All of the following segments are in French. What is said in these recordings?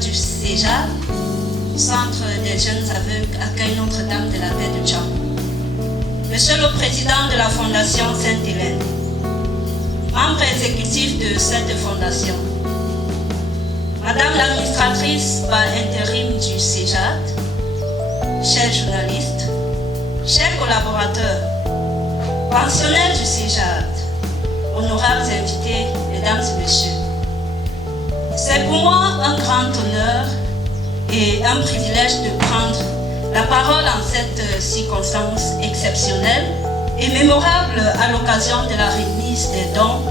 du CEJA, Centre des jeunes aveugles, accueille Notre-Dame de la Paix de Tcham. Monsieur le Président de la Fondation Sainte-Hélène, membre exécutif de cette fondation, Madame l'administratrice par intérim du CEJA, chers journalistes, chers collaborateurs, pensionnaires du CEJA, honorables invités, mesdames et messieurs. C'est pour moi un grand honneur et un privilège de prendre la parole en cette circonstance exceptionnelle et mémorable à l'occasion de la remise des dons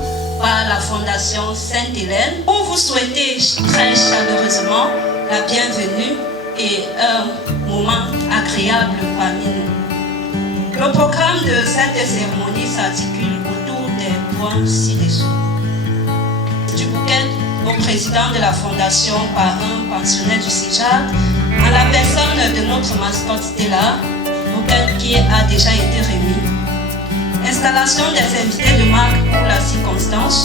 par la Fondation Sainte-Hélène, pour vous souhaiter très chaleureusement la bienvenue et un moment agréable parmi nous. Le programme de cette cérémonie s'articule autour des points ci-dessous. Du bouquet au président de la Fondation par un pensionnaire du CEJA, en la personne de notre mascotte Stella, bouquet qui a déjà été remis. Installation des invités de marque pour la circonstance,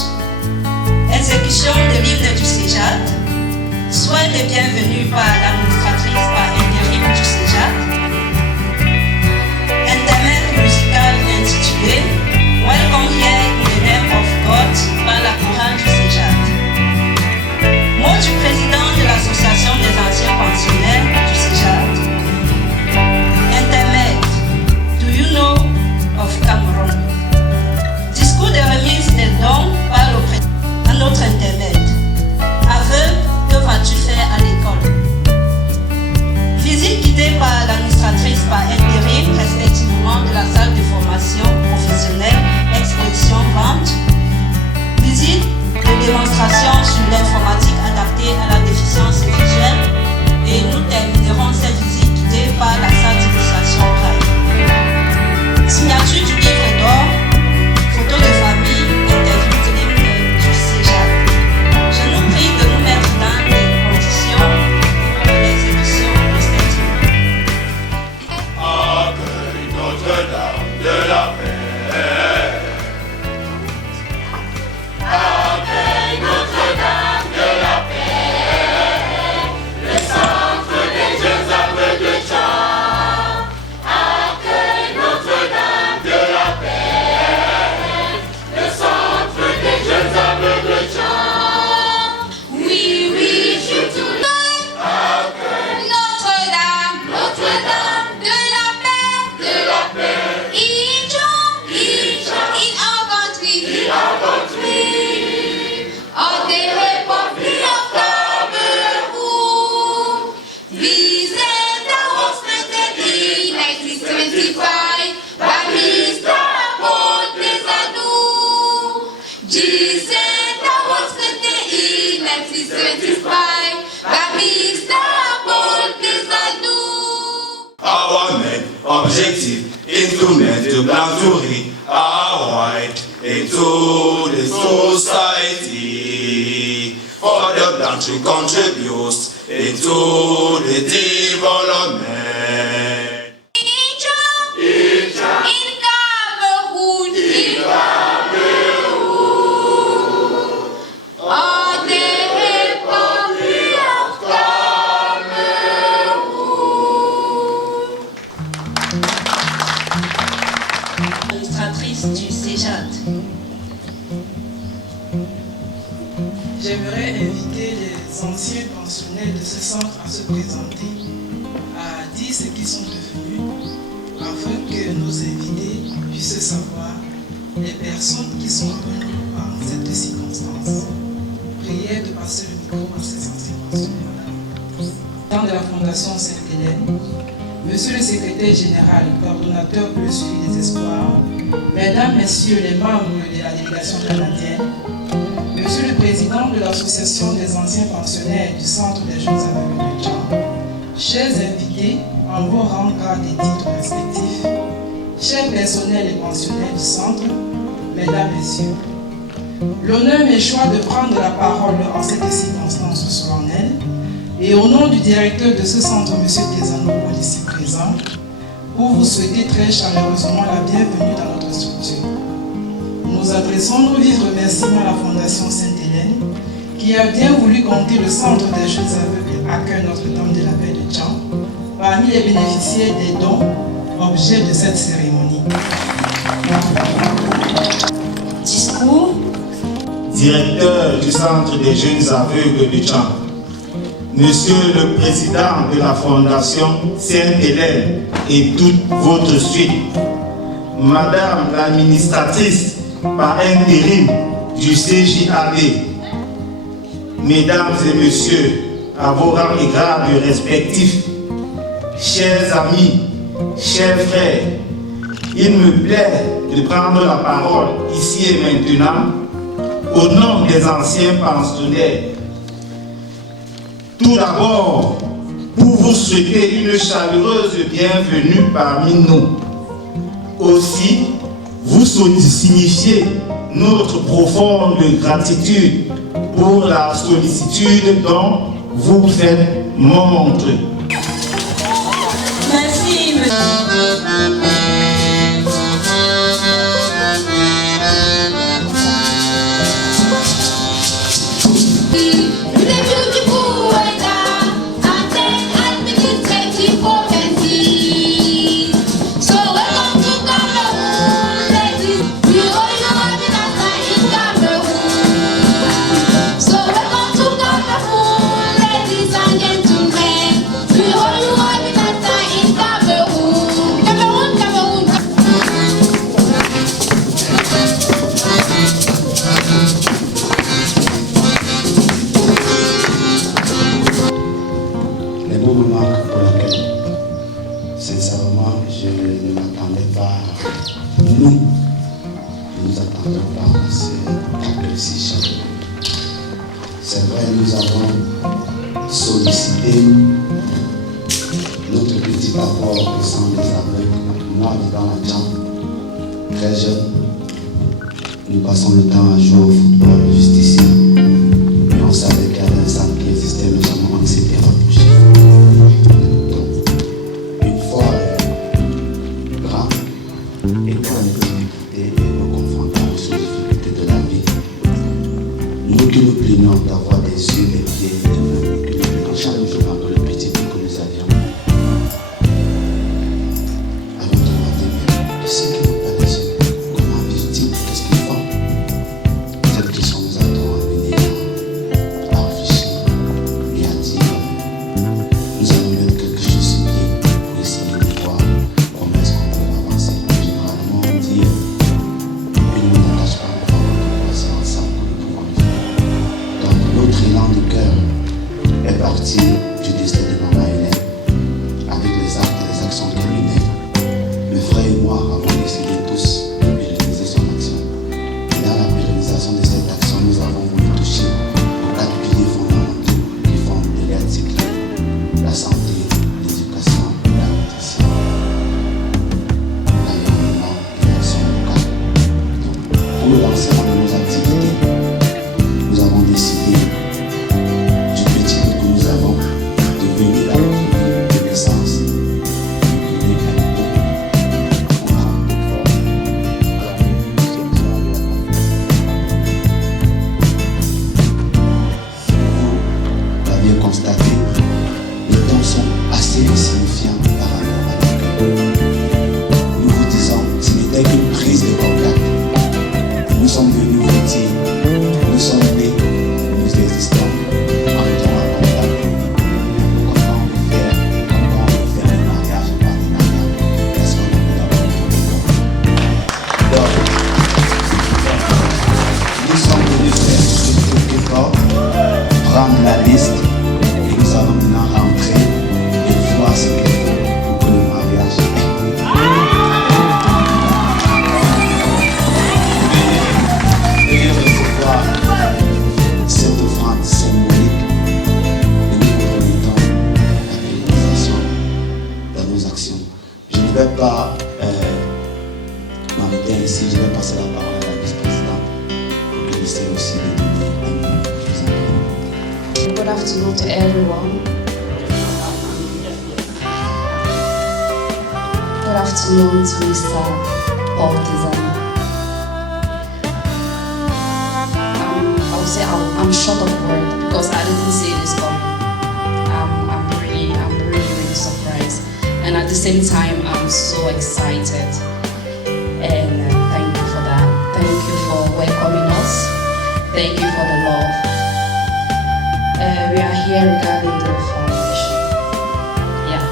exécution de l'hymne du CEJA, souhait de bienvenue par l'administratrice par intérim du CEJA, intermède musical intitulé Welcome Here in the Name of God par la chorale du CEJA. Mot du président de l'association des anciens pensionnaires du CEJA. Intermède, Do you know of Cameroun? Discours de remise des dons par le président à notre intermède. Aveugle, que vas-tu faire à l'école? Visite guidée par l'administratrice par intérim, respectivement de la salle de formation professionnelle, exposition, vente. Visite de démonstration sur l'informatique adaptée à la déficience visuelle. Et nous terminerons cette visite guidée par la salle d'initiation braille. Signature du livre d'or, photo de famille, interview de l'hymne du CEJA. Je nous prie de nous mettre dans les conditions pour l'exécution de cette hymne. Accueille Notre-Dame de la Paix. Accueille Notre-Dame de la Paix, le centre des jeunes aveugles de Tcham. Accueille Notre-Dame de la Paix, le centre des jeunes aveugles de Tcham. We wish you to learn. Accueille Notre-Dame, Notre-Dame de la paix, in Tcham, in our country, of the Republic of Cameroon. Vicenta was planted in 1975 by Mr. Montezano. Vicenta was planted in 1975 by Mr. Montezano. Our main objective is to make the black story white into the society. For the black to contribute into the development. In Cameroon, of the Republic of Cameroon. Administratrice du CEJA. J'aimerais inviter les anciens pensionnaires de ce centre à se présenter, à dire ce qu'ils sont devenus, afin que nos invités puissent savoir les personnes qui sont venues par cette circonstance. Prière de passer le micro à ces anciens pensionnaires. Dans de la Fondation Sainte-Hélène, Monsieur le secrétaire général, coordonnateur pour le suivi des espoirs, Mesdames, Messieurs les membres de la délégation canadienne, Monsieur le Président de l'Association des anciens pensionnaires du Centre des jeunes aveugles de Tcham, chers invités en vos rangs, grades et titres respectifs, chers personnels et pensionnaires du Centre, Mesdames, Messieurs, l'honneur m'échoit de prendre la parole en cette circonstance solennelle et au nom du directeur de ce centre, M. Piezano, ici présent, pour vous souhaiter très chaleureusement la bienvenue dans notre structure. Nous adressons nos vifs remerciements à la Fondation Sainte-Hélène qui a bien voulu compter le centre des jeunes aveugles accueille Notre-Dame de la Paix de Tchang parmi les bénéficiaires des dons objet de cette cérémonie. Discours. Directeur du Centre des jeunes aveugles de Tchang, Monsieur le Président de la Fondation Sainte-Hélène et toute votre suite, Madame l'administratrice par intérim du CJAD, Mesdames et Messieurs, à vos rangs et grades respectifs, chers amis, chers frères, il me plaît de prendre la parole ici et maintenant au nom des anciens pensionnaires. Tout d'abord, pour vous souhaiter une chaleureuse bienvenue parmi nous. Aussi, vous signifier notre profonde gratitude pour la sollicitude dont vous faites montre. Merci, monsieur. C'est vrai, nous avons sollicité notre petit apport au sein des aveugles. Moi, vivant à Tchang, très jeune, nous passons le temps à jouer au football juste ici. Et on savait qu'il y avait un centre qui existait, mais jamais on s'était rapproché. Donc, une fois grand, et quand les difficultés et nos confrontations aux difficultés de la vie, nous qui nous plaignons d'avoir des yeux, des pieds, des mains, et que nous plaignons chaque jour un peu le petit peu que nous avions. Alors demandé, mais qui c'est qui n'ont pas des yeux? Comment vivent-ils? Qu'est-ce qu'ils font? Cette question nous a amené à réfléchir et à dire, nous allons mettre quelque chose sur pied pour essayer de voir comment est-ce qu'on peut avancer. Généralement, on dit, une ne n'attache pas pour avoir de croissance ensemble que nous pouvons le faire. Donc notre élan de cœur est parti du destin de Maman Hélène avec les actes et les actions qu'elle menait. Le frère et moi avons décidé tous de pérenniser son action. Et dans la pérennisation de cette action, nous avons voulu toucher aux 4 piliers fondamentaux qui font de l'éthique, la santé, l'éducation, la nutrition, l'environnement et l'action locale. Donc, pour le lancement de nos activités, nous avons décidé du petit peu que nous avons de venir à notre ville de naissance et de donner un peu vous l'aviez constaté, les temps sont assez insignifiants par rapport à l'accueil. Nous vous disons, ce n'était qu'une prise de contact. Nous sommes venus vous dire, nous sommes nés, nous existons, en étant en contact. Comment on peut faire un mariage, un partenariat, est-ce qu'on peut d'abord nous donc, nous sommes venus faire ce truc effort, prendre la liste, et nous allons maintenant rentrer et voir ce qu'il faut pour que le mariage Veuillez recevoir cette offrande symbolique et nous vous remettons la pérennisation dans nos actions. Je ne vais pas m'arrêter ici, je vais passer la parole à la vice-présidente pour qu'elle essaie aussi de donner un mot plus important. Good afternoon to everyone. Good afternoon to Mr. Paul Tizani. I would say I'm short of words because I didn't see this coming. and at the same time, I'm so excited. And thank you for that. Thank you for welcoming us. Thank you for the love. We are here regarding the foundation. Yeah,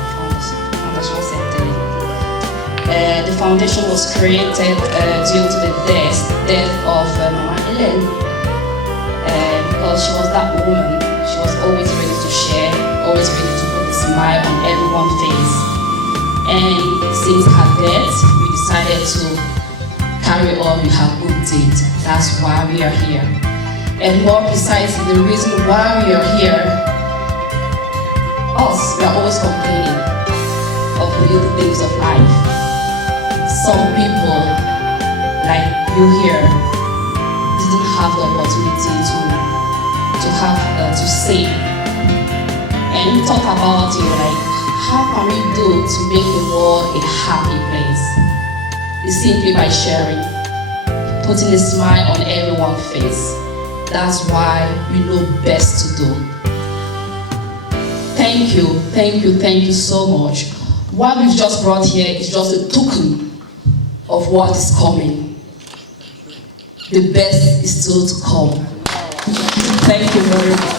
Fondation Saint-Hélène. The foundation was created due to the death of Mama Hélène. Because she was that woman. She was always ready to share, always ready to put a smile on everyone's face. And since her death, we decided to carry on with her good deed. That's why we are here. And more precisely, the reason why we are here, we are always complaining of the little things of life. Some people, like you here, didn't have the opportunity to say. And we talk about how can we do to make the world a happy place? It's simply by sharing, putting a smile on everyone's face. That's why we know best to do. Thank you so much. What we've just brought here is just a token of what is coming. The best is still to come. Thank you very much.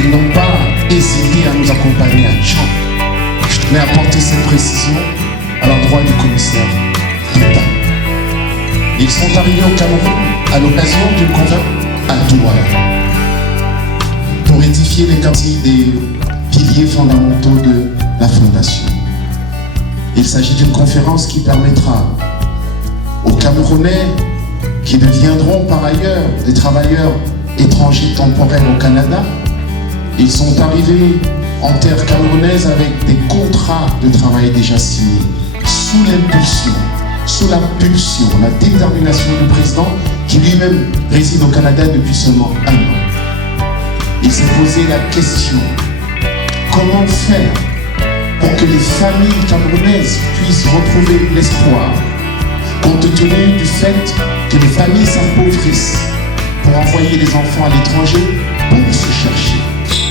Ils n'ont pas hésité à nous accompagner à Tchang. Je tenais à apporter cette précision à l'endroit du commissaire d'État. Ils sont arrivés au Cameroun à l'occasion d'une conférence à Douala pour édifier les quartiers des piliers fondamentaux de la Fondation. Il s'agit d'une conférence qui permettra aux Camerounais qui deviendront par ailleurs des travailleurs étrangers temporaires au Canada. Ils sont arrivés en terre camerounaise avec des contrats de travail déjà signés, sous l'impulsion, sous la pulsion, la détermination du président qui lui-même réside au Canada depuis seulement 1 an. Il s'est posé la question, comment faire pour que les familles camerounaises puissent retrouver l'espoir, compte tenu du fait que les familles s'appauvrissent pour envoyer les enfants à l'étranger pour se chercher.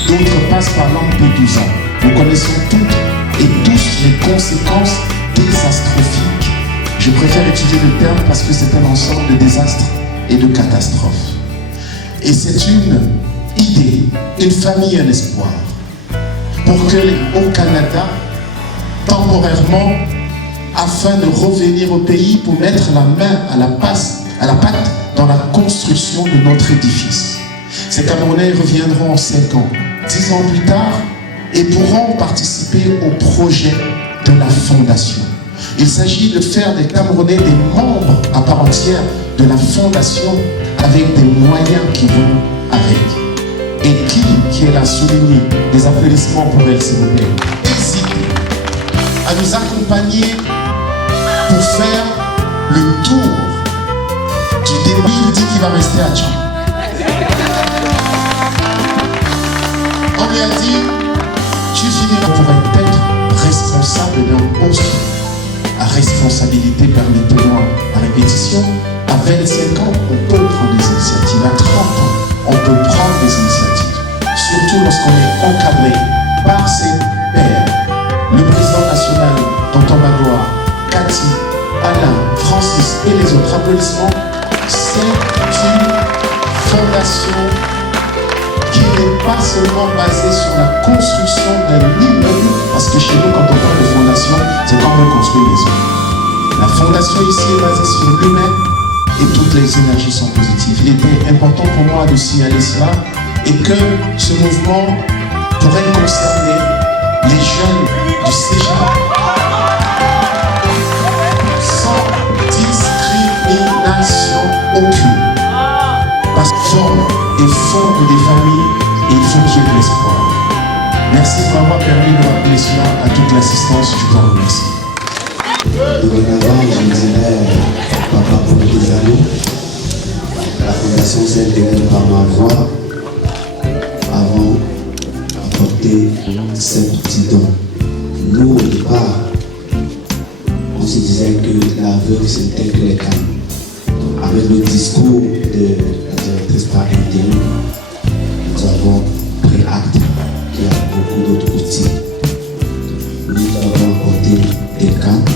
D'autres passent par Lampedusa. Nous connaissons toutes et tous les conséquences désastrophiques. Je préfère utiliser le terme parce que c'est un ensemble de désastres et de catastrophes. Et c'est une idée, une famille, un espoir. Pour que au Canada, temporairement, afin de revenir au pays pour mettre la main à la pâte dans la construction de notre édifice. Ces Camerounais reviendront en 5 ans, 10 ans plus tard, et pourront participer au projet de la Fondation. Il s'agit de faire des Camerounais des membres à part entière de la Fondation avec des moyens qui vont avec. Et qui est là souligné, des applaudissements pour elle, s'il vous plaît. Hésitez à nous accompagner pour faire le tour du début. Il dit qu'il va rester à Tchang. On lui a dit, tu finiras pour être responsable d'un poste à responsabilité, permettez-moi la répétition. À 25 ans, on peut prendre des initiatives. À 30 ans, on peut prendre des initiatives. Surtout lorsqu'on est encadré par ses pairs. Le président national, dont on va voir, Cathy, Alain, Francis et les autres. Applaudissements. C'est une fondation qui n'est pas seulement basée sur la construction d'un immeuble, parce que chez nous, quand on parle de fondation, c'est quand on construit une maison. La fondation ici est basée sur l'humain et toutes les énergies sont positives. Il était important pour moi de signaler cela et que ce mouvement pourrait concerner les jeunes du CEJA sans discrimination. aucune. Parce que fort que des familles, il faut qu'il y ait de l'espoir. Merci de m'avoir permis de rappeler cela à toute l'assistance, je vous en remercie. Dorénavant, je dirais papa pour des amis. La Fondation Sainte-Hélène par ma voix avant d'apporter ces petits dons. Nous, au départ, on se disait que la veuve c'était que les cannes. Avec le discours de la directrice par intérim, nous avons pris acte qu'il y a beaucoup d'autres outils. Nous avons apporté des cannes,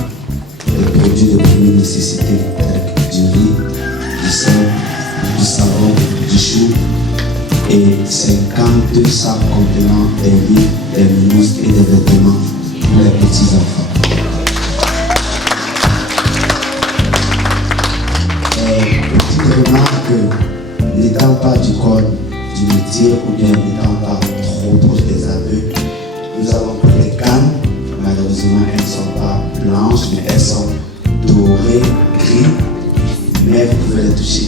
des produits de première nécessité, avec du riz, du sel, du savon, du chou et 50 sacs contenant des livres, des moumoutes et des vêtements pour les petits enfants. Petite remarque, n'étant pas du code du métier ou bien n'étant pas trop proche des aveux, nous avons pris des cannes. Malheureusement, elles ne sont pas blanches, mais elles sont dorées, gris, mais vous pouvez les toucher.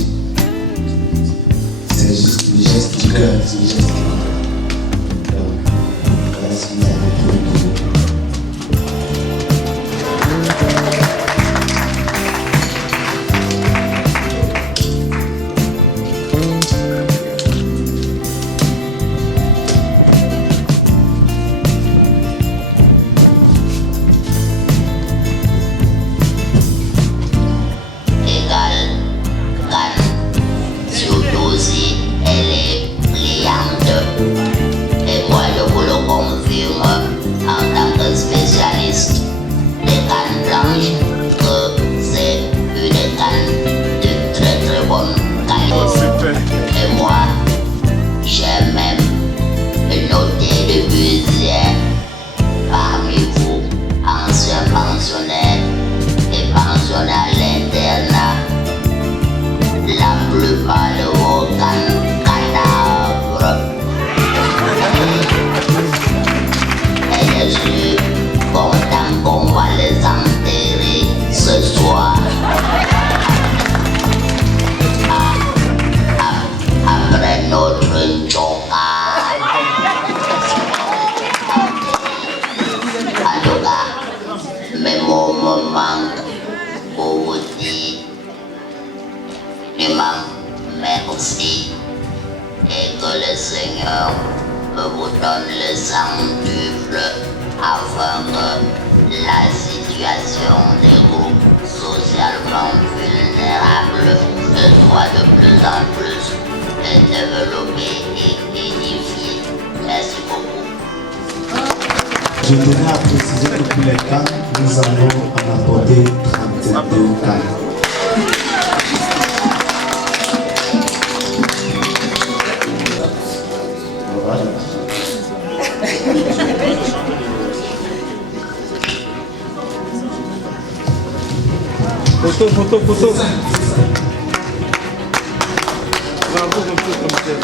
C'est juste le geste du cœur, c'est le geste du cœur. Donc, voilà ce que nous avons trouvé pour vous. Merci et que le Seigneur vous donne le sang du bleu afin que la situation des groupes socialement vulnérables soit de plus en plus développée et édifiée. Merci beaucoup. Je tenais à préciser que pour les cas, nous allons en apporter 32 cas. Photo. Bravo, commissaire.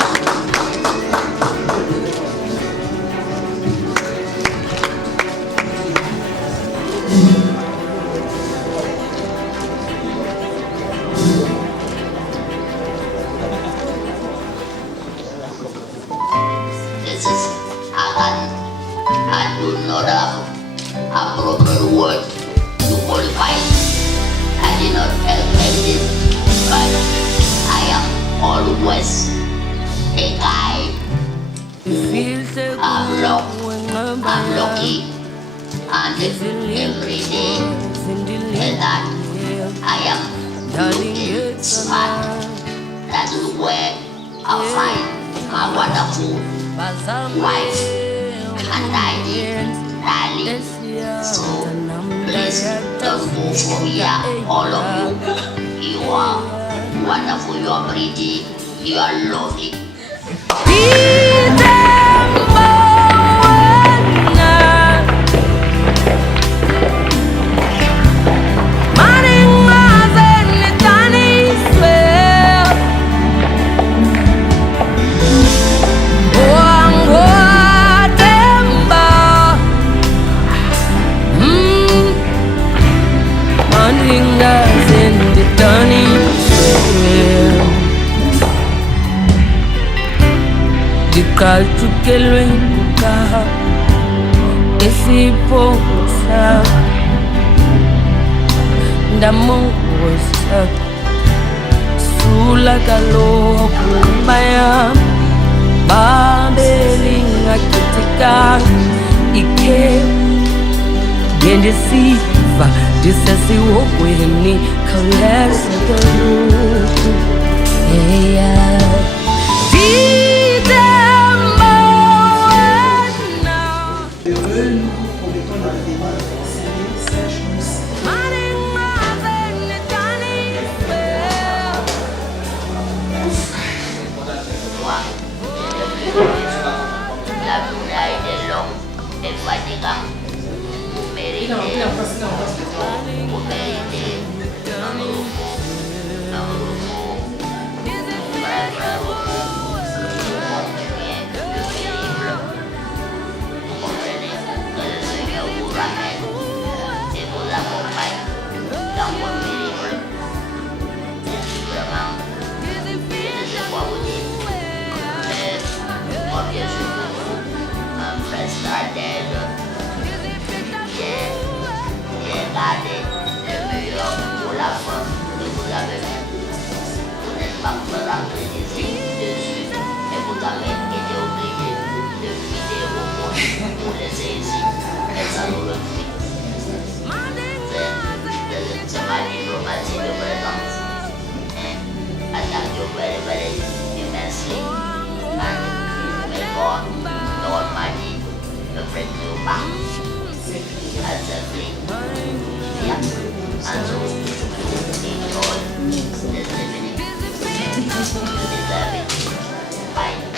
This is I do not have a proper word to qualify. I did not expect it, but I am always a guy. I'm lucky, and every day that I am looking smart. That is where I find my wonderful wife and darling. So please don't go from here, all of you. You are wonderful, you are pretty, you are lovely. Fingers in the dunny square. Rajukelwenka esiposa ndamosa sula kaloku baya babelinga kitika ike gendesiva disesiwokweni kalesekaluku yeah. Heureux, nous vous promettons l'avenir. Signé Serge Moussi. La journée a été longue et fatigante. Vous méritez un repos. Vrai repos. Vous continuez le périple. Vous comprenez que le Seigneur vous ramène et vous accompagne dans votre périple. Vraiment, je ne sais quoi vous dire. Mais moi, bien sûr, un prestataire j'ai gardé le meilleur pour la fin que vous avez vu. Vous n'êtes pas rentré ici dessus et vous avez été obligé de quitter vos poches pour laisser ici et ça nous le fait. C'est ma diplomatie de présence. I thank you very, very immensely. And may God, Lord Almighty, bring you back as a thing. Yeah. And so enjoy this evening. You deserve it. Bye.